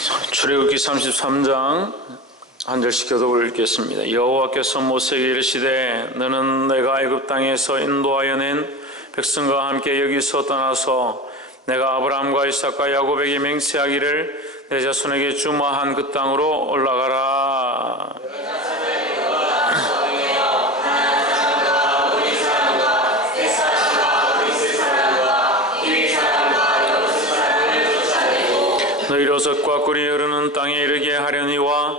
출애굽기 33장 한 절씩 교독을 읽겠습니다. 여호와께서 모세에게 이르시되 너는 내가 애굽 땅에서 인도하여 낸 백성과 함께 여기서 떠나서 내가 아브라함과 이삭과 야곱에게 맹세하기를 내 자손에게 주마한 그 땅으로 올라가라. 너희로 젖과 꿀이 흐르는 땅에 이르게 하려니와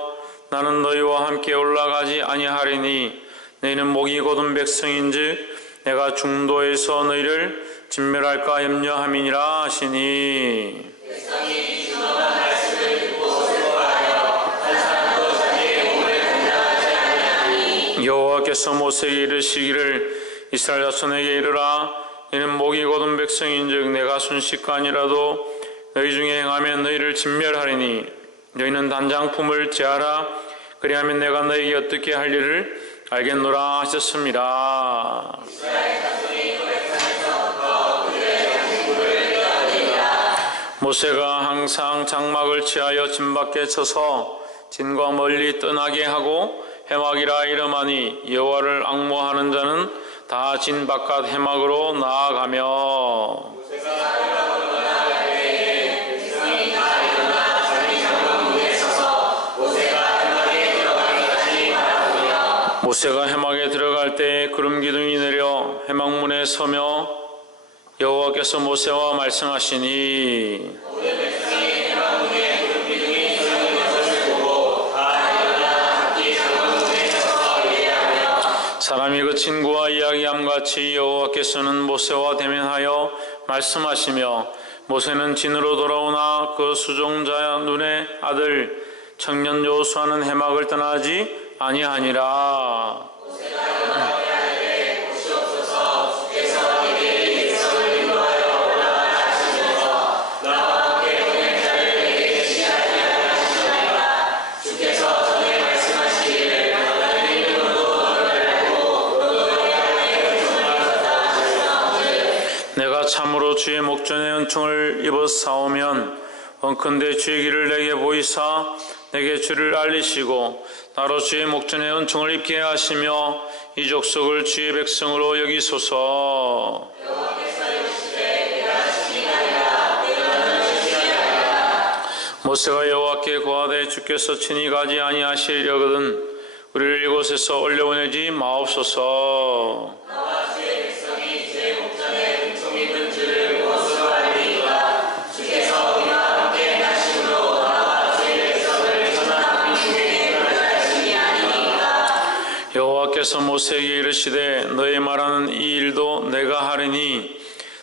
나는 너희와 함께 올라가지 아니하리니 너희는 목이 곧은 백성인즉 내가 중도에서 너희를 진멸할까 염려함이니라 하시니 백성이 주님의 말씀을 듣고 슬퍼하여 한 사람도 자기의 몸을 감당하지 아니하니 여호와께서 모세에게 이르시기를 이스라엘 자손에게 이르라 너희는 목이 곧은 백성인즉 내가 순식간이라도 너희 중에 행하면 너희를 진멸하리니 너희는 단장품을 제하라 그리하면 내가 너희에게 어떻게 할 일을 알겠노라 하셨습니다. 모세가 항상 장막을 취하여 진 밖에 서서 진과 멀리 떠나게 하고 해막이라 이름하니 여호와를 앙모하는 자는 다 진 바깥 해막으로 나아가며 모세가 해막에 들어갈 때 구름 기둥이 내려 해막문에 서며 여호와께서 모세와 말씀하시니 사람이 그 친구와 이야기함 같이 여호와께서는 모세와 대면하여 말씀하시며 모세는 진으로 돌아오나 그 수종자 눈의 아들 청년 여호수아는 해막을 떠나지 아니하니라. 내가 참으로 주의 목전에 은총을 입어 싸우면 원컨대 주의 길을 내게 보이사 내게 주를 알리시고 나로 주의 목전에 은총을 입게 하시며 이 족속을 주의 백성으로 여기소서. 모세가 여호와께 고하되 주께서 친히 가지 아니하시려거든 우리를 이곳에서 올려보내지 마옵소서. 여호와께서 모세에게 이르시되 너의 말하는 이 일도 내가 하리니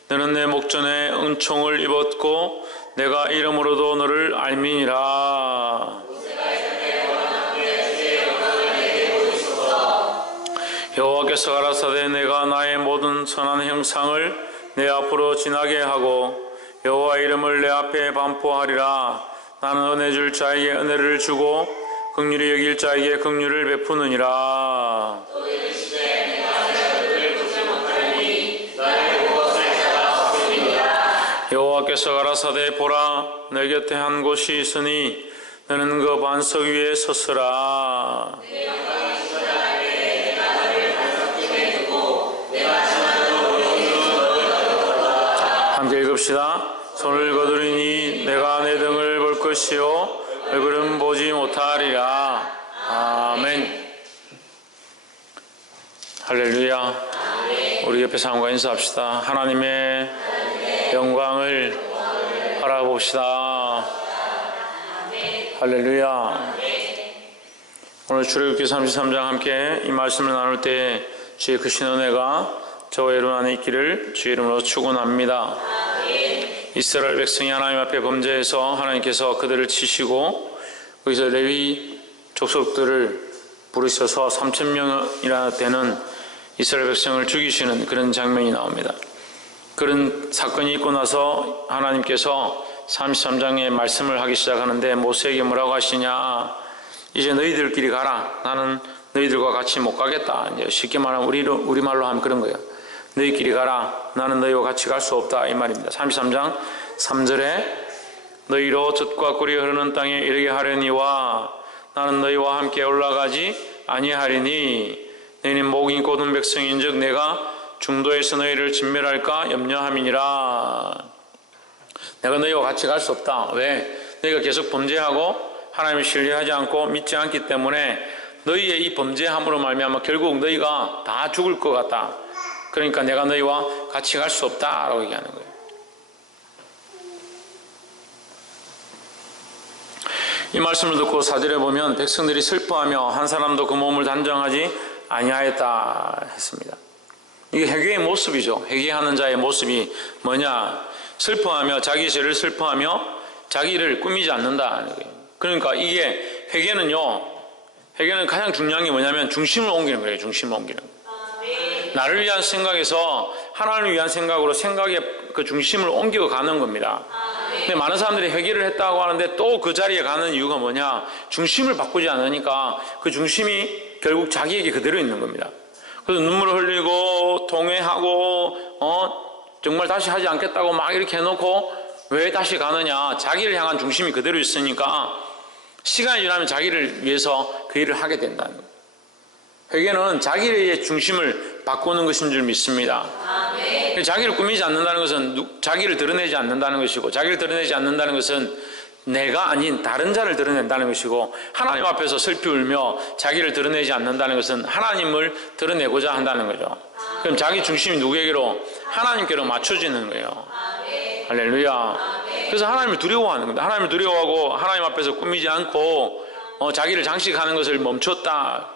너는 내 목전에 은총을 입었고 내가 이름으로도 너를 알미니라. 여호와께서 가라사대 내가 나의 모든 선한 형상을 내 앞으로 지나게 하고 여호와 이름을 내 앞에 반포하리라. 나는 은혜 줄 자에게 은혜를 주고 긍휼히 여길 자에게 긍휼을 베푸느니라. 여호와께서 가라사대 보라 내 곁에 한 곳이 있으니 너는 그 반석 위에 섰으라. 함께 읽읍시다. 손을 거두리니 내가 내 등을 볼 것이요 얼굴은 보지 못하리라. 아멘. 할렐루야. 우리 옆에 사람과 인사합시다. 하나님의 영광을 바라봅시다. 할렐루야. 오늘 출애굽기 33장 함께 이 말씀을 나눌 때 주의 크신 은혜가 저와 여러분 안에 있기를 주의 이름으로 축원합니다. 이스라엘 백성이 하나님 앞에 범죄해서 하나님께서 그들을 치시고 거기서 레위 족속들을 부르셔서 3,000명이나 되는 이스라엘 백성을 죽이시는 그런 장면이 나옵니다. 그런 사건이 있고 나서 하나님께서 33장에 말씀을 하기 시작하는데 모세에게 뭐라고 하시냐, 이제 너희들끼리 가라. 나는 너희들과 같이 못 가겠다. 이제 쉽게 말하면 우리말로 하면 그런 거예요. 너희끼리 가라. 나는 너희와 같이 갈 수 없다. 이 말입니다. 33장 3절에 너희로 젖과 꿀이 흐르는 땅에 이르게 하려니와 나는 너희와 함께 올라가지 아니하리니 너희는 목이 곧은 백성인즉 내가 중도에서 너희를 진멸할까 염려함이니라. 내가 너희와 같이 갈 수 없다. 왜? 너희가 계속 범죄하고 하나님을 신뢰하지 않고 믿지 않기 때문에 너희의 이 범죄함으로 말미암아 결국 너희가 다 죽을 것 같다. 그러니까 내가 너희와 같이 갈 수 없다라고 얘기하는 거예요. 이 말씀을 듣고 4절에 보면 백성들이 슬퍼하며 한 사람도 그 몸을 단정하지 아니하였다 했습니다. 이게 회개의 모습이죠. 회개하는 자의 모습이 뭐냐? 슬퍼하며 자기 죄를 슬퍼하며 자기를 꾸미지 않는다는 거예요. 그러니까 이게 회개는 가장 중요한 게 뭐냐면 중심을 옮기는 거예요. 중심을 옮기는 거예요. 나를 위한 생각에서 하나님을 위한 생각으로 생각의 그 중심을 옮겨 가는 겁니다. 근데 많은 사람들이 회개를 했다고 하는데 또 그 자리에 가는 이유가 뭐냐? 중심을 바꾸지 않으니까 그 중심이 결국 자기에게 그대로 있는 겁니다. 그래서 눈물을 흘리고 통회하고 정말 다시 하지 않겠다고 막 이렇게 해놓고 왜 다시 가느냐? 자기를 향한 중심이 그대로 있으니까 시간이 지나면 자기를 위해서 그 일을 하게 된다는 거예요. 회개는 자기의 중심을 바꾸는 것인 줄 믿습니다. 자기를 꾸미지 않는다는 것은 자기를 드러내지 않는다는 것이고, 자기를 드러내지 않는다는 것은 내가 아닌 다른 자를 드러낸다는 것이고, 하나님 앞에서 슬피 울며 자기를 드러내지 않는다는 것은 하나님을 드러내고자 한다는 거죠. 그럼 자기 중심이 누구에게로? 하나님께로 맞춰지는 거예요. 할렐루야. 그래서 하나님을 두려워하는 겁니다. 하나님을 두려워하고 하나님 앞에서 꾸미지 않고 자기를 장식하는 것을 멈췄다.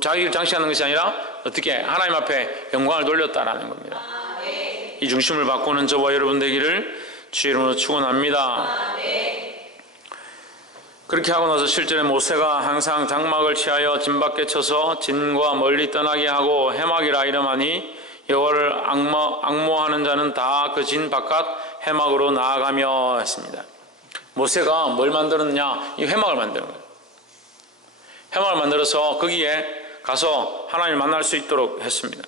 자기를 장식하는 것이 아니라 어떻게 하나님 앞에 영광을 돌렸다라는 겁니다. 이 중심을 바꾸는 저와 여러분 되기를 주의 이름으로 축원합니다. 그렇게 하고 나서 실제로 모세가 항상 장막을 취하여 진 밖에 쳐서 진과 멀리 떠나게 하고 해막이라 이름하니 여호와를 앙모하는 자는 다 그 진 바깥 해막으로 나아가며 했습니다. 모세가 뭘 만들었느냐? 이 해막을 만드는 거예요. 해막을 만들어서 거기에 가서 하나님을 만날 수 있도록 했습니다.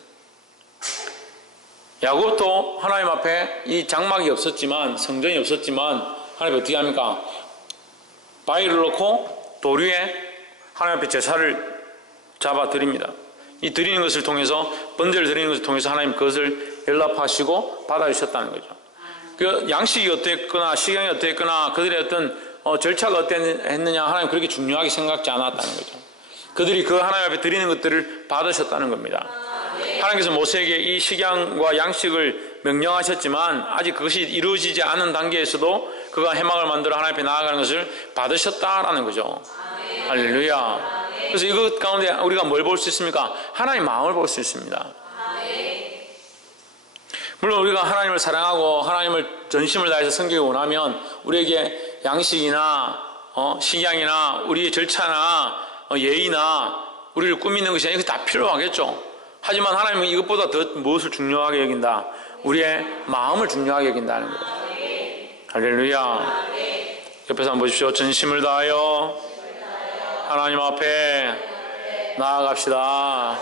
야곱도 하나님 앞에 이 장막이 없었지만, 성전이 없었지만 하나님 어떻게 합니까? 바위를 놓고 돌 위에 하나님 앞에 제사를 잡아 드립니다. 이 드리는 것을 통해서, 번제를 드리는 것을 통해서 하나님 그것을 연락하시고 받아주셨다는 거죠. 그 양식이 어땠거나 식양이 어땠거나 그들의 어떤 절차가 어땠느냐 하나님 그렇게 중요하게 생각지 않았다는 거죠. 그들이 그 하나님 앞에 드리는 것들을 받으셨다는 겁니다. 하나님께서 모세에게 이 식양과 양식을 명령하셨지만 아직 그것이 이루어지지 않은 단계에서도 그가 해막을 만들어 하나님 앞에 나아가는 것을 받으셨다라는 거죠. 할렐루야. 그래서 이것 가운데 우리가 뭘 볼 수 있습니까? 하나님의 마음을 볼 수 있습니다. 물론 우리가 하나님을 사랑하고 하나님을 전심을 다해서 섬기기 원하면 우리에게 양식이나 식양이나 우리의 절차나 예의나 우리를 꾸미는 것이 아니라 다 필요하겠죠. 하지만 하나님은 이것보다 더 무엇을 중요하게 여긴다? 우리의 마음을 중요하게 여긴다는 거예요. 할렐루야. 옆에서 한번 보십시오. 전심을 다하여 하나님 앞에 나아갑시다.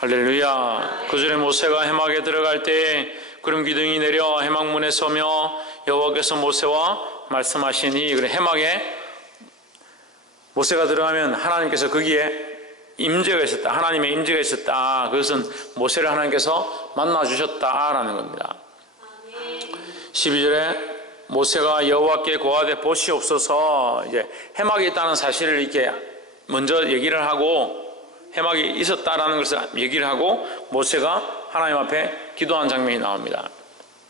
할렐루야. 그 전에 모세가 해막에 들어갈 때 구름 기둥이 내려 해막문에 서며 여호와께서 모세와 말씀하시니, 그래 해막에 모세가 들어가면 하나님께서 거기에 임재가 있었다. 하나님의 임재가 있었다. 그것은 모세를 하나님께서 만나주셨다라는 겁니다. 12절에 모세가 여호와께 고하되 보시옵소서, 이제 해막이 있다는 사실을 이렇게 먼저 얘기를 하고 해막이 있었다라는 것을 얘기를 하고 모세가 하나님 앞에 기도한 장면이 나옵니다.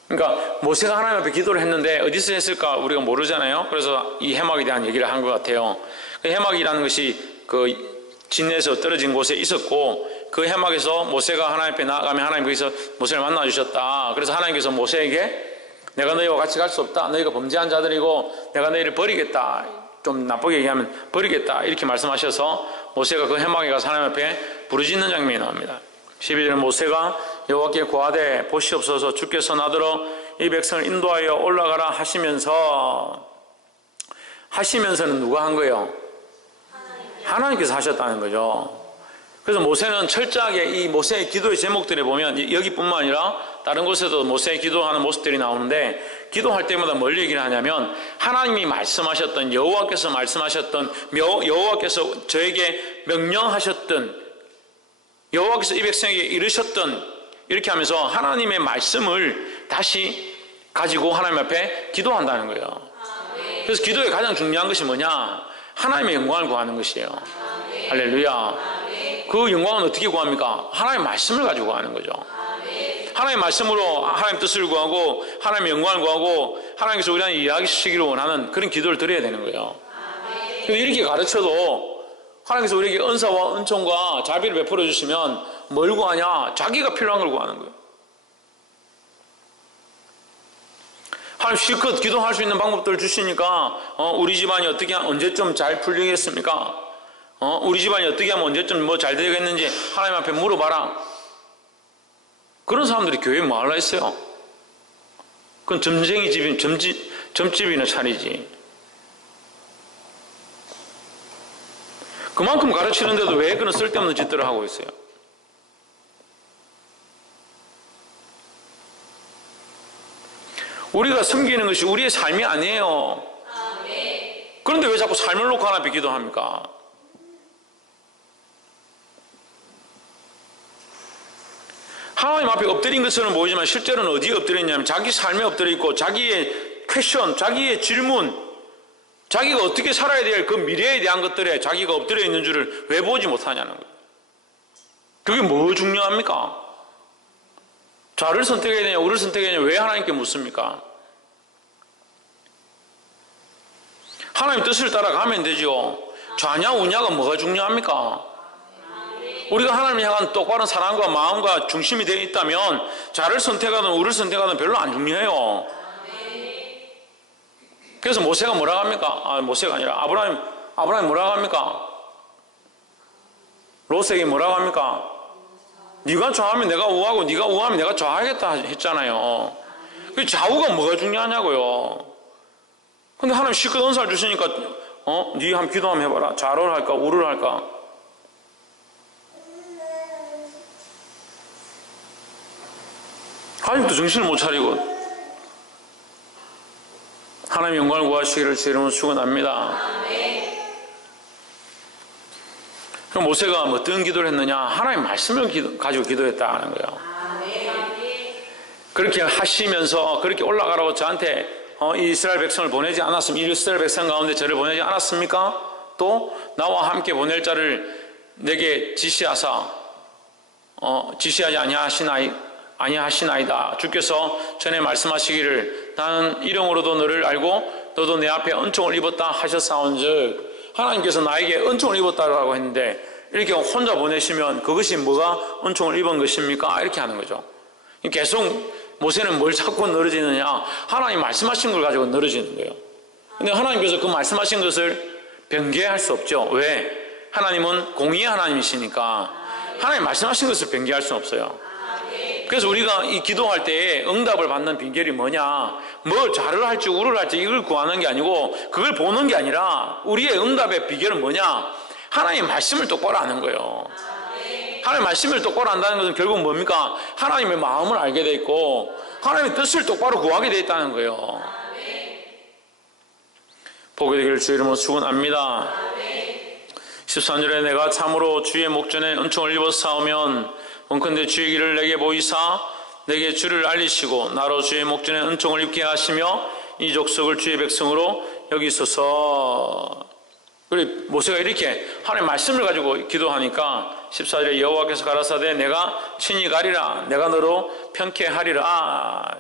그러니까 모세가 하나님 앞에 기도를 했는데 어디서 했을까 우리가 모르잖아요. 그래서 이 해막에 대한 얘기를 한 것 같아요. 그 해막이라는 것이 그 진에서 떨어진 곳에 있었고, 그 해막에서 모세가 하나님 앞에 나아가면 하나님 거기서 모세를 만나주셨다. 그래서 하나님께서 모세에게 내가 너희와 같이 갈 수 없다. 너희가 범죄한 자들이고 내가 너희를 버리겠다. 좀 나쁘게 얘기하면 버리겠다. 이렇게 말씀하셔서 모세가 그 해막에 가서 하나님 앞에 부르짖는 장면이 나옵니다. 12절에 모세가 여호와께 고하되 보시옵소서, 주께서 나더러 이 백성을 인도하여 올라가라 하시면서는 누가 한 거예요? 하나님께서 하셨다는 거죠. 그래서 모세는 철저하게 이 모세의 기도의 제목들에 보면 여기뿐만 아니라 다른 곳에도 모세의 기도하는 모습들이 나오는데 기도할 때마다 뭘 얘기를 하냐면 하나님이 말씀하셨던 여호와께서 말씀하셨던 여호와께서 저에게 명령하셨던 여호와께서 이 백성에게 이르셨던 이렇게 하면서 하나님의 말씀을 다시 가지고 하나님 앞에 기도한다는 거예요. 그래서 기도의 가장 중요한 것이 뭐냐? 하나님의 영광을 구하는 것이에요. 할렐루야. 그 영광은 어떻게 구합니까? 하나님의 말씀을 가지고 구하는 거죠. 하나님의 말씀으로 하나님 뜻을 구하고 하나님의 영광을 구하고 하나님께서 우리한테 이야기하시기를 원하는 그런 기도를 드려야 되는 거예요. 이렇게 가르쳐도 하나님께서 우리에게 은사와 은총과 자비를 베풀어 주시면 뭘 구하냐? 자기가 필요한 걸 구하는 거예요. 하나님 실컷 기도할 수 있는 방법들을 주시니까 우리 집안이 어떻게 하면 언제쯤 잘 풀리겠습니까? 우리 집안이 어떻게 하면 언제쯤 뭐 잘 되겠는지 하나님 앞에 물어봐라. 그런 사람들이 교회에 뭐 하려 했어요? 그건 점쟁이 집이면 점집이나 차리지. 그만큼 가르치는데도 왜 그런 쓸데없는 짓들을 하고 있어요? 우리가 섬기는 것이 우리의 삶이 아니에요. 그런데 왜 자꾸 삶을 놓고 하나님께 기도합니까? 하나님 앞에 엎드린 것처럼 보이지만 실제로는 어디에 엎드려 있냐면 자기 삶에 엎드려 있고 자기의 퀘션, 자기의 질문, 자기가 어떻게 살아야 될 그 미래에 대한 것들에 자기가 엎드려 있는 줄을 왜 보지 못하냐는 거예요. 그게 뭐 중요합니까? 좌를 선택해야 되냐 우를 선택해야 되냐 왜 하나님께 묻습니까? 하나님 뜻을 따라가면 되죠. 좌냐 우냐가 뭐가 중요합니까? 우리가 하나님을 향한 똑바른 사랑과 마음과 중심이 되어 있다면 좌를 선택하든 우를 선택하든 별로 안 중요해요. 그래서 모세가 뭐라고 합니까? 모세가 아니라 아브라함이 뭐라고 합니까? 롯에게 뭐라고 합니까? 네가 좌하면 내가 우하고 네가 우하면 내가 좌하겠다 했잖아요. 그 좌우가 뭐가 중요하냐고요. 근데 하나님 실컷 은사를 주시니까 네 한번 기도 한번 해봐라. 좌를 할까 우를 할까? 아직도 정신을 못 차리고 하나님 영광을 구하시기를 제 이름으로 축원합니다. 그럼 모세가 어떤 기도를 했느냐? 하나님 말씀을 가지고 기도했다는 거예요. 그렇게 하시면서 그렇게 올라가라고 저한테 이 이스라엘 백성을 보내지 않았습니까? 이스라엘 백성 가운데 저를 보내지 않았습니까? 또 나와 함께 보낼 자를 내게 지시하사 지시하지 아니하시나이다. 주께서 전에 말씀하시기를 나는 이름으로도 너를 알고 너도 내 앞에 은총을 입었다 하셨사온즉 하나님께서 나에게 은총을 입었다라고 했는데 이렇게 혼자 보내시면 그것이 뭐가 은총을 입은 것입니까? 이렇게 하는 거죠. 계속 모세는 뭘 자꾸 늘어지느냐? 하나님 말씀하신 걸 가지고 늘어지는 거예요. 근데 하나님께서 그 말씀하신 것을 변개할 수 없죠. 왜? 하나님은 공의의 하나님이시니까 하나님 말씀하신 것을 변개할 수는 없어요. 그래서 우리가 이 기도할 때 응답을 받는 비결이 뭐냐? 뭘 좌를 할지 우를 할지 이걸 구하는 게 아니고 그걸 보는 게 아니라 우리의 응답의 비결은 뭐냐? 하나님의 말씀을 똑바로 아는 거예요. 하나님의 말씀을 똑바로 안다는 것은 결국 뭡니까? 하나님의 마음을 알게 돼 있고 하나님의 뜻을 똑바로 구하게 돼 있다는 거예요. 보게 되기를 주의 이름으로 축원합니다. 13절에 내가 참으로 주의 목전에 은총을 입었사오면 원컨대 주의 길을 내게 보이사 내게 주를 알리시고 나로 주의 목전에 은총을 입게 하시며 이 족속을 주의 백성으로 여기소서. 그리고 모세가 이렇게 하나님의 말씀을 가지고 기도하니까 14절에 여호와께서 가라사대 내가 친히 가리라 내가 너로 편케하리라.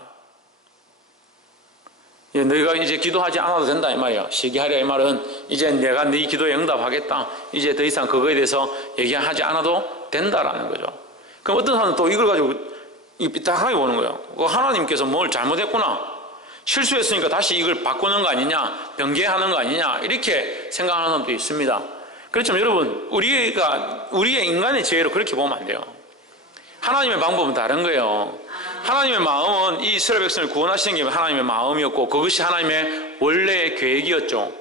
너희가 이제 기도하지 않아도 된다 이 말이야. 시기하리라 이 말은 이제 내가 네 기도에 응답하겠다. 이제 더 이상 그거에 대해서 얘기하지 않아도 된다라는 거죠. 그럼 어떤 사람은 또 이걸 가지고 삐딱하게 보는 거예요. 하나님께서 뭘 잘못했구나. 실수했으니까 다시 이걸 바꾸는 거 아니냐, 변개하는 거 아니냐 이렇게 생각하는 사람도 있습니다. 그렇지만 여러분 우리의 인간의 죄로 그렇게 보면 안 돼요. 하나님의 방법은 다른 거예요. 하나님의 마음은 이 이스라엘 백성을 구원하시는 게 하나님의 마음이었고 그것이 하나님의 원래의 계획이었죠.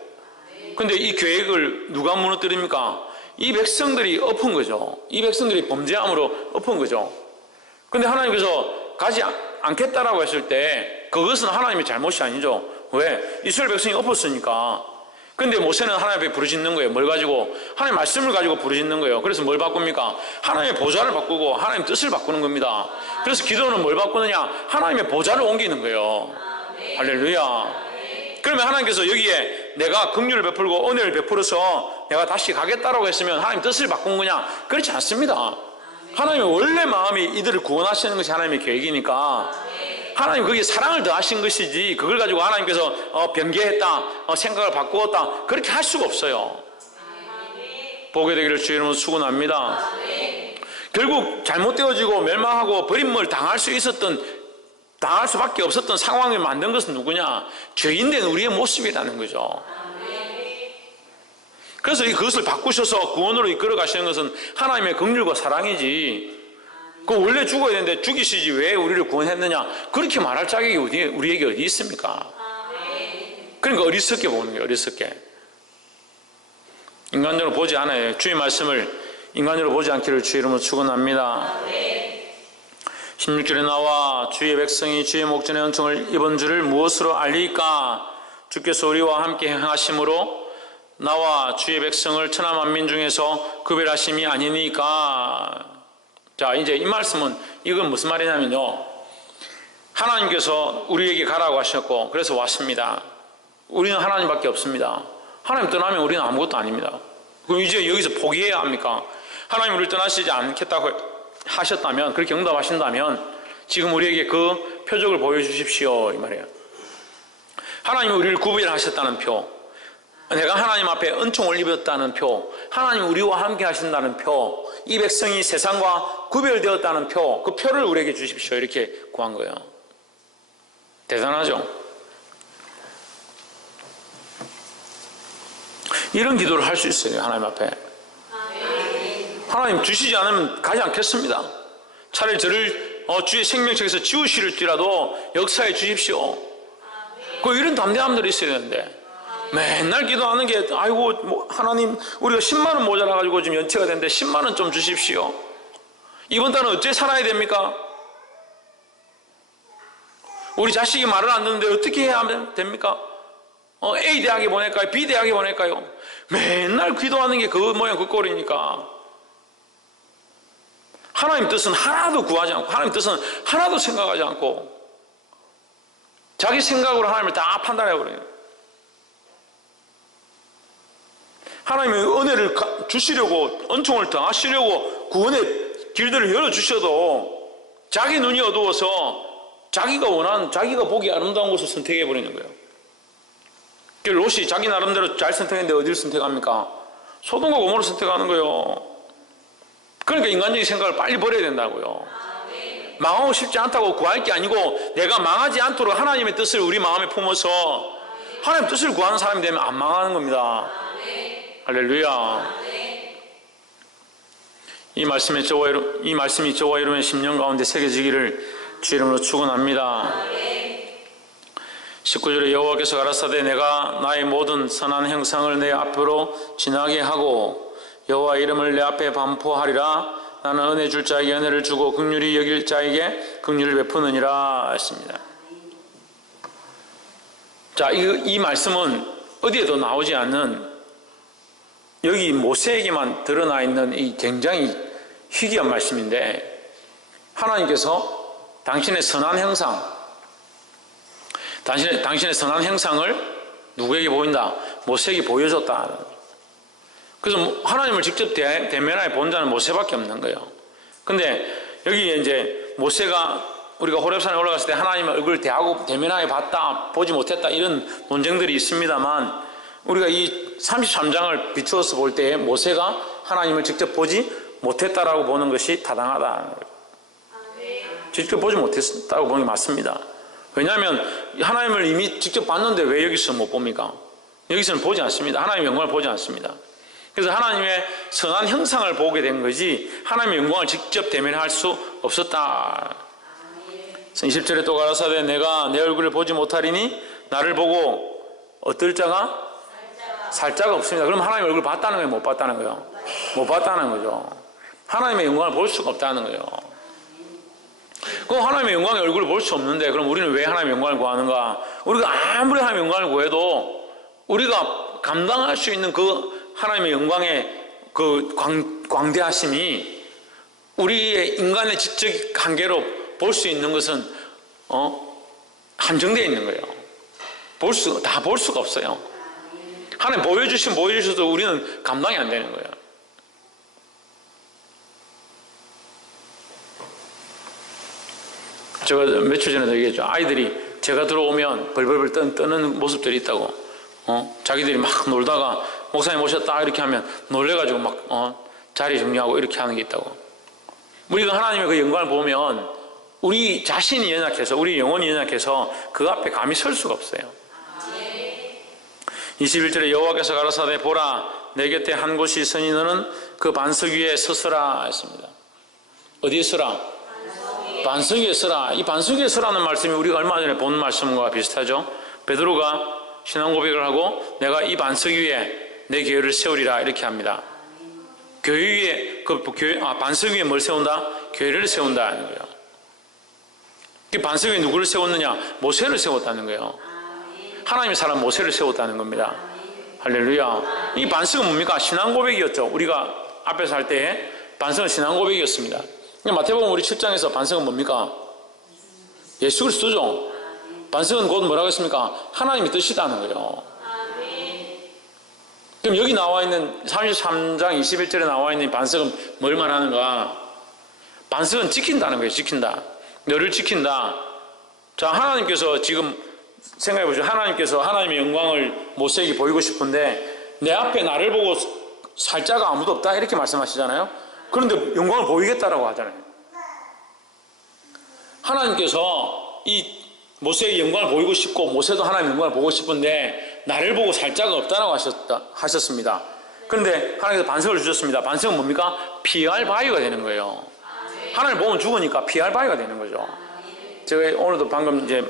그런데 이 계획을 누가 무너뜨립니까? 이 백성들이 엎은 거죠. 이 백성들이 범죄함으로 엎은 거죠. 그런데 하나님께서 가지 않겠다라고 했을 때 그것은 하나님의 잘못이 아니죠. 왜? 이스라엘 백성이 엎었으니까. 근데 모세는 하나님 앞에 부르짖는 거예요. 뭘 가지고? 하나님 말씀을 가지고 부르짖는 거예요. 그래서 뭘 바꿉니까? 하나님의 보좌를 바꾸고 하나님 뜻을 바꾸는 겁니다. 그래서 기도는 뭘 바꾸느냐? 하나님의 보좌를 옮기는 거예요. 할렐루야. 그러면 하나님께서 여기에 내가 긍휼을 베풀고 은혜를 베풀어서 내가 다시 가겠다라고 했으면 하나님 뜻을 바꾼 거냐? 그렇지 않습니다. 하나님의 원래 마음이 이들을 구원하시는 것이 하나님의 계획이니까 하나님 거기에 사랑을 더하신 것이지 그걸 가지고 하나님께서 변개했다, 생각을 바꾸었다 그렇게 할 수가 없어요. 보게 되기를 주의 이름으로 축원합니다. 결국 잘못되어지고 멸망하고 버림을 당할 수밖에 없었던 상황을 만든 것은 누구냐? 죄인된 우리의 모습이라는 거죠. 그래서 그것을 바꾸셔서 구원으로 이끌어 가시는 것은 하나님의 긍휼과 사랑이지, 그 원래 죽어야 되는데 죽이시지 왜 우리를 구원했느냐 그렇게 말할 자격이 우리에게 어디 있습니까? 그러니까 어리석게 보는 거예요. 어리석게. 인간적으로 보지 않아요. 주의 말씀을 인간적으로 보지 않기를 주의 이름으로 축원합니다. 16절에 나와 주의 백성이 주의 목전의 은총을 입은 줄을 무엇으로 알리까? 주께서 우리와 함께 행하심으로 나와 주의 백성을 천하 만민 중에서 구별하심이 아니니까. 자, 이제 이 말씀은 이건 무슨 말이냐면요, 하나님께서 우리에게 가라고 하셨고 그래서 왔습니다. 우리는 하나님밖에 없습니다. 하나님 떠나면 우리는 아무것도 아닙니다. 그럼 이제 여기서 포기해야 합니까? 하나님 우리를 떠나시지 않겠다고 하셨다면, 그렇게 응답하신다면 지금 우리에게 그 표적을 보여주십시오 이 말이에요. 하나님이 우리를 구별하셨다는 표, 내가 하나님 앞에 은총을 입었다는 표, 하나님 우리와 함께 하신다는 표, 이 백성이 세상과 구별되었다는 표, 그 표를 우리에게 주십시오 이렇게 구한 거예요. 대단하죠? 이런 기도를 할 수 있어요. 하나님 앞에. 하나님 주시지 않으면 가지 않겠습니다. 차라리 저를 주의 생명책에서 지우실지라도 역사해 주십시오. 그 이런 담대함들이 있어야 되는데 맨날 기도하는 게 아이고 뭐 하나님 우리가 10만 원 모자라가지고 지금 연체가 됐는데 10만 원 좀 주십시오. 이번 달은 어째 살아야 됩니까? 우리 자식이 말을 안 듣는데 어떻게 해야 됩니까? A 대학에 보낼까요? B 대학에 보낼까요? 맨날 기도하는 게 그 모양 그 꼴이니까 하나님 뜻은 하나도 구하지 않고 하나님 뜻은 하나도 생각하지 않고 자기 생각으로 하나님을 다 판단해버려요. 하나님의 은혜를 주시려고 은총을 더하시려고 구원의 길들을 열어주셔도 자기 눈이 어두워서 자기가 원하는, 자기가 보기 아름다운 것을 선택해버리는 거예요. 롯이 자기 나름대로 잘 선택했는데 어디를 선택합니까? 소돔과 고모를 선택하는 거예요. 그러니까 인간적인 생각을 빨리 버려야 된다고요. 망하고 싶지 않다고 구할 게 아니고 내가 망하지 않도록 하나님의 뜻을 우리 마음에 품어서 하나님의 뜻을 구하는 사람이 되면 안 망하는 겁니다. 할렐루야. 이 말씀이 저와 여러분의 심령 가운데 새겨지기를 주 이름으로 축원합니다. 19절에 여호와께서 가라사대 내가 나의 모든 선한 형상을 내 앞으로 지나게 하고 여호와 이름을 내 앞에 반포하리라. 나는 은혜 줄 자에게 은혜를 주고 긍휼히 여길 자에게 긍휼을 베푸느니라 했습니다. 자, 이 말씀은 어디에도 나오지 않는, 여기 모세에게만 드러나 있는 이 굉장히 희귀한 말씀인데, 하나님께서 당신의 선한 형상, 당신의 선한 형상을 누구에게 보인다? 모세에게 보여줬다. 그래서 하나님을 직접 대면하여 본 자는 모세밖에 없는 거예요. 근데 여기에 이제 모세가 우리가 호렙산에 올라갔을 때 하나님의 얼굴을 대면하여 봤다, 보지 못했다 이런 논쟁들이 있습니다만, 우리가 이 33장을 비추어서 볼 때 모세가 하나님을 직접 보지 못했다라고 보는 것이 타당하다는 거예요. 직접 보지 못했다고 보는 게 맞습니다. 왜냐하면 하나님을 이미 직접 봤는데 왜 여기서 못 봅니까? 여기서는 보지 않습니다. 하나님의 영광을 보지 않습니다. 그래서 하나님의 선한 형상을 보게 된 거지 하나님의 영광을 직접 대면할 수 없었다. 20절에 또 가라사대 내가 내 얼굴을 보지 못하리니 나를 보고 어떨 자가? 살 자가 없습니다. 그럼 하나님의 얼굴을 봤다는 거예요? 못 봤다는 거예요? 못 봤다는 거죠. 하나님의 영광을 볼 수가 없다는 거예요. 그럼 하나님의 영광의 얼굴을 볼 수 없는데 그럼 우리는 왜 하나님의 영광을 구하는가? 우리가 아무리 하나님의 영광을 구해도 우리가 감당할 수 있는 그 하나님의 영광의 그 광대하심이 우리의 인간의 지적 한계로 볼 수 있는 것은 한정되어 있는 거예요. 다 볼 수가 없어요. 하나님 보여주셔도 우리는 감당이 안 되는 거예요. 제가 며칠 전에도 얘기했죠. 아이들이 제가 들어오면 벌벌벌 떠는 모습들이 있다고. 자기들이 막 놀다가 목사님 오셨다 이렇게 하면 놀래가지고 막 자리 정리하고 이렇게 하는 게 있다고. 우리가 하나님의 그 영광을 보면 우리 자신이 연약해서 우리 영혼이 연약해서 그 앞에 감히 설 수가 없어요. 21절에 여호와께서 가라사대 보라 내 곁에 한 곳이 있으니 너는 그 반석 위에 서서라 했습니다. 어디에 서라? 반석 위에 서라. 이 반석 위에 서라는 말씀이 우리가 얼마 전에 본 말씀과 비슷하죠. 베드로가 신앙 고백을 하고 내가 이 반석 위에 내 교회를 세우리라 이렇게 합니다. 교회 위에 반석 위에 뭘 세운다? 교회를 세운다 하는 거예요. 그 반석 위에 누구를 세웠느냐? 모세를 세웠다는 거예요. 하나님의 사람 모세를 세웠다는 겁니다. 할렐루야. 이 반석은 뭡니까? 신앙 고백이었죠. 우리가 앞에서 할 때 반석은 신앙 고백이었습니다. 마태복음 우리 7장에서 반석은 뭡니까? 예수 그리스도죠. 반석은 곧 뭐라고 했습니까? 하나님의 뜻이다는 거예요. 그럼 여기 나와 있는 33장 21절에 나와 있는 반석은 뭘 말하는가? 반석은 지킨다는 거예요. 지킨다. 너를 지킨다. 자, 하나님께서 지금 생각해 보죠. 하나님께서 하나님의 영광을 모세에게 보이고 싶은데 내 앞에 나를 보고 살 자가 아무도 없다 이렇게 말씀하시잖아요. 그런데 영광을 보이겠다라고 하잖아요. 하나님께서 이 모세의 영광을 보이고 싶고 모세도 하나님의 영광을 보고 싶은데 나를 보고 살 자가 없다라고 하셨습니다. 그런데 하나님께서 반석을 주셨습니다. 반석은 뭡니까? 피할 바위가 되는 거예요. 하나님을 보면 죽으니까 피할 바위가 되는 거죠. 제가 오늘도 방금 이제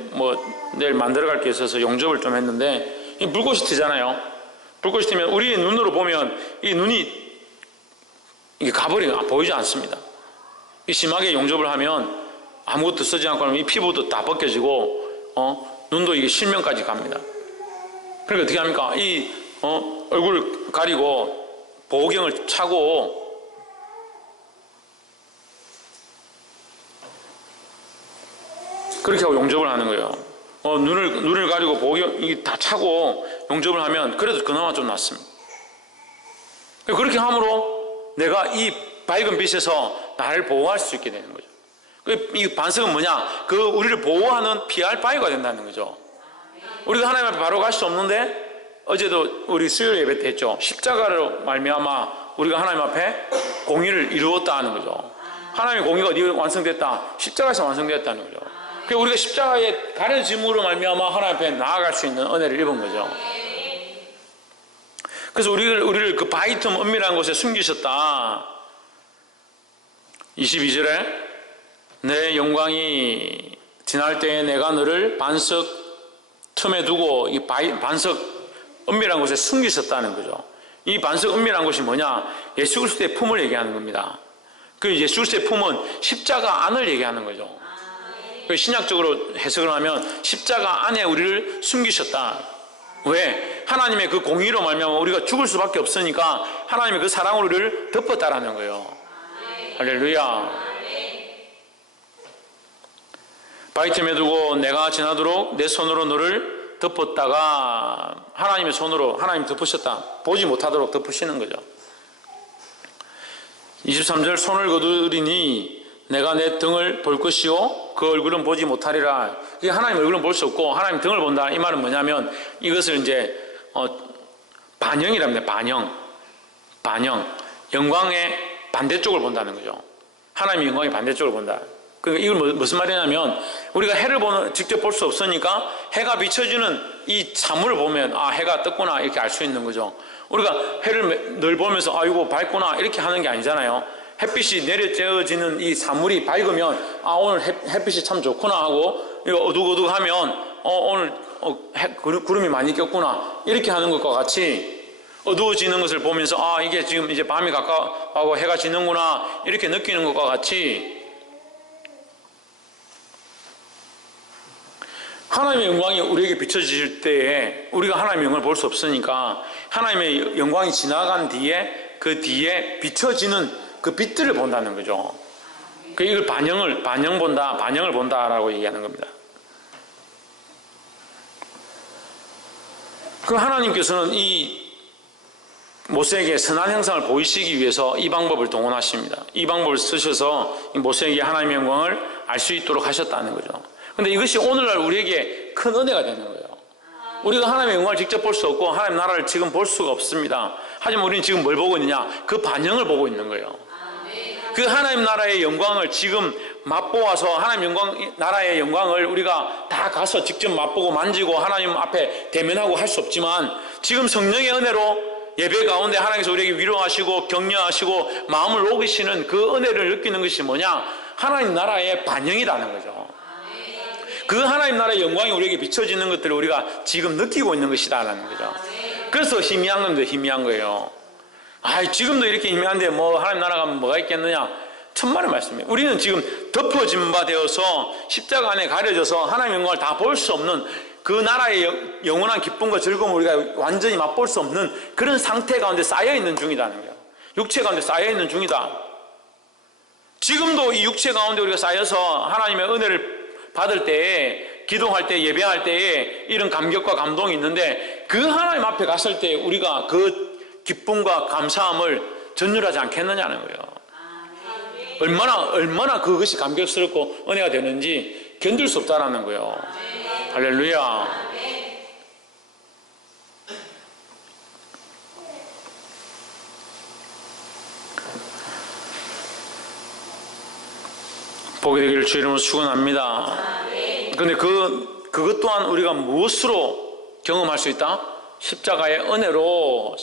내일 만들어 갈 게 있어서 용접을 좀 했는데 이 불꽃이 튀잖아요. 불꽃이 튀면 우리의 눈으로 보면 이 눈이 이게 가버리면 보이지 않습니다. 이 심하게 용접을 하면 아무것도 쓰지 않고 하면 이 피부도 다 벗겨지고 눈도 이게 실명까지 갑니다. 그러니까 어떻게 합니까? 이 얼굴을 가리고 보호경을 차고 그렇게 하고 용접을 하는 거예요. 눈을 가리고 보호경 다 차고 용접을 하면 그래도 그나마 좀 낫습니다. 그렇게 함으로 내가 이 밝은 빛에서 나를 보호할 수 있게 되는 거죠. 이 반석은 뭐냐? 그 우리를 보호하는 피할 바위가 된다는 거죠. 우리가 하나님 앞에 바로 갈 수 없는데 어제도 우리 수요일 예배 때 했죠. 십자가로 말미암아 우리가 하나님 앞에 공의를 이루었다 하는 거죠. 하나님의 공의가 어디 완성됐다? 십자가에서 완성되었다는 거죠. 그래서 우리가 십자가의 가려짐으로 말미암아 하나님 앞에 나아갈 수 있는 은혜를 입은 거죠. 그래서 우리를 그 바위 틈 은밀한 곳에 숨기셨다. 22절에 내 영광이 지날 때에 내가 너를 반석 틈에 두고 이 반석 은밀한 곳에 숨기셨다는 거죠. 이 반석 은밀한 곳이 뭐냐? 예수 그리스도의 품을 얘기하는 겁니다. 그 예수 그리스도의 품은 십자가 안을 얘기하는 거죠. 신약적으로 해석을 하면 십자가 안에 우리를 숨기셨다. 왜? 하나님의 그 공의로 말미암아 우리가 죽을 수밖에 없으니까 하나님의 그 사랑으로 우리를 덮었다라는 거예요. 할렐루야. 바위틈에 두고 내가 지나도록 내 손으로 너를 덮었다가 하나님의 손으로 하나님 덮으셨다. 보지 못하도록 덮으시는 거죠. 23절 손을 거두리니 내가 내 등을 볼 것이요 그 얼굴은 보지 못하리라. 이게 하나님 얼굴은 볼 수 없고 하나님 등을 본다. 이 말은 뭐냐면 이것을 이제 반영이랍니다. 반영. 영광의 반대쪽을 본다는 거죠. 하나님의 영광의 반대쪽을 본다. 그러니까 이걸 무슨 말이냐면 우리가 해를 직접 볼 수 없으니까 해가 비춰주는 이 사물을 보면 해가 떴구나 이렇게 알 수 있는 거죠. 우리가 해를 늘 보면서 이거 밝구나 이렇게 하는 게 아니잖아요. 햇빛이 내려쬐어지는 이 사물이 밝으면 오늘 햇빛이 참 좋구나 하고 이거 어둑어둑하면 오늘 구름이 많이 꼈구나 이렇게 하는 것과 같이 어두워지는 것을 보면서 이게 지금 이제 밤이 가까워하고 해가 지는구나 이렇게 느끼는 것과 같이 하나님의 영광이 우리에게 비춰질 때에 우리가 하나님의 영광을 볼 수 없으니까 하나님의 영광이 지나간 뒤에 그 뒤에 비춰지는 그 빛들을 본다는 거죠. 이걸 반영을 본다라고 얘기하는 겁니다. 그 하나님께서는 이 모세에게 선한 형상을 보이시기 위해서 이 방법을 동원하십니다. 이 방법을 쓰셔서 모세에게 하나님의 영광을 알 수 있도록 하셨다는 거죠. 근데 이것이 오늘날 우리에게 큰 은혜가 되는 거예요. 우리가 하나님의 영광을 직접 볼 수 없고 하나님 나라를 지금 볼 수가 없습니다. 하지만 우리는 지금 뭘 보고 있느냐? 그 반영을 보고 있는 거예요. 그 하나님 나라의 영광을 지금 맛보아서 하나님 나라의 영광을 우리가 다 가서 직접 맛보고 만지고 하나님 앞에 대면하고 할 수 없지만 지금 성령의 은혜로 예배 가운데 하나님께서 우리에게 위로하시고 격려하시고 마음을 녹이시는 그 은혜를 느끼는 것이 뭐냐? 하나님 나라의 반영이라는 거죠. 그 하나님 나라의 영광이 우리에게 비춰지는 것들을 우리가 지금 느끼고 있는 것이다라는 거죠. 그래서 희미한 겁니다. 희미한 거예요. 지금도 이렇게 희미한데 뭐 하나님 나라가 뭐가 있겠느냐? 천만의 말씀이에요. 우리는 지금 덮어진 바 되어서 십자가 안에 가려져서 하나님의 영광을 다 볼 수 없는 그 나라의 영원한 기쁨과 즐거움을 우리가 완전히 맛볼 수 없는 그런 상태 가운데 쌓여있는 중이라는 거예요. 육체 가운데 쌓여있는 중이다. 지금도 이 육체 가운데 우리가 쌓여서 하나님의 은혜를 받을 때에, 기도할 때, 예배할 때에 이런 감격과 감동이 있는데 그 하나님 앞에 갔을 때 우리가 그 기쁨과 감사함을 전율하지 않겠느냐는 거예요. 얼마나 그것이 감격스럽고 은혜가 되는지 견딜 수 없다라는 거예요. 할렐루야. 보게 되기를 주 이름으로 축원합니다. 그런데 그것 또한 우리가 무엇으로 경험할 수 있다? 십자가의 은혜로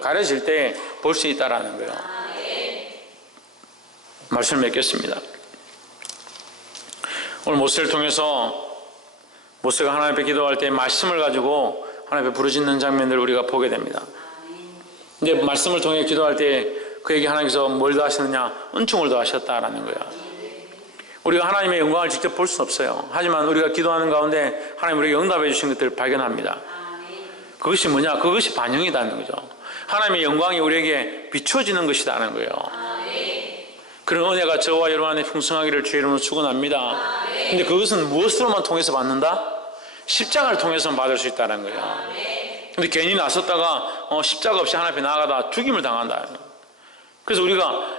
가려질 때 볼 수 있다라는 거예요. 말씀을 맺겠습니다. 오늘 모세를 통해서 모세가 하나님 앞에 기도할 때 말씀을 가지고 하나님 앞에 부르짖는 장면들을 우리가 보게 됩니다. 이제 말씀을 통해 기도할 때 그에게 하나님께서 뭘 더하셨느냐? 은총을 더하셨다라는 거예요. 우리가 하나님의 영광을 직접 볼 수는 없어요. 하지만 우리가 기도하는 가운데 하나님 우리에게 응답해 주신 것들을 발견합니다. 그것이 뭐냐? 그것이 반영이라는 거죠. 하나님의 영광이 우리에게 비춰지는 것이라는 거예요. 그런 은혜가 저와 여러분 안에 풍성하기를 주의 이름으로 축원합니다. 근데 그것은 무엇으로만 통해서 받는다? 십자가를 통해서만 받을 수 있다는 거예요. 근데 괜히 나섰다가 십자가 없이 하나님 앞에 나아가다 죽임을 당한다. 그래서 우리가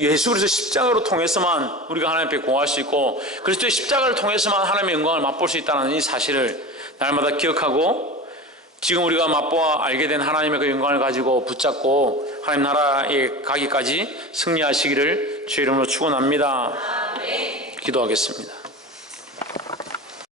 예수 그리스도 십자가로 통해서만 우리가 하나님 앞에 공할 수 있고 그리스도의 십자가를 통해서만 하나님의 영광을 맛볼 수 있다는 이 사실을 날마다 기억하고 지금 우리가 맛보아 알게 된 하나님의 그 영광을 가지고 붙잡고 하나님 나라에 가기까지 승리하시기를 주의 이름으로 축원합니다. 기도하겠습니다.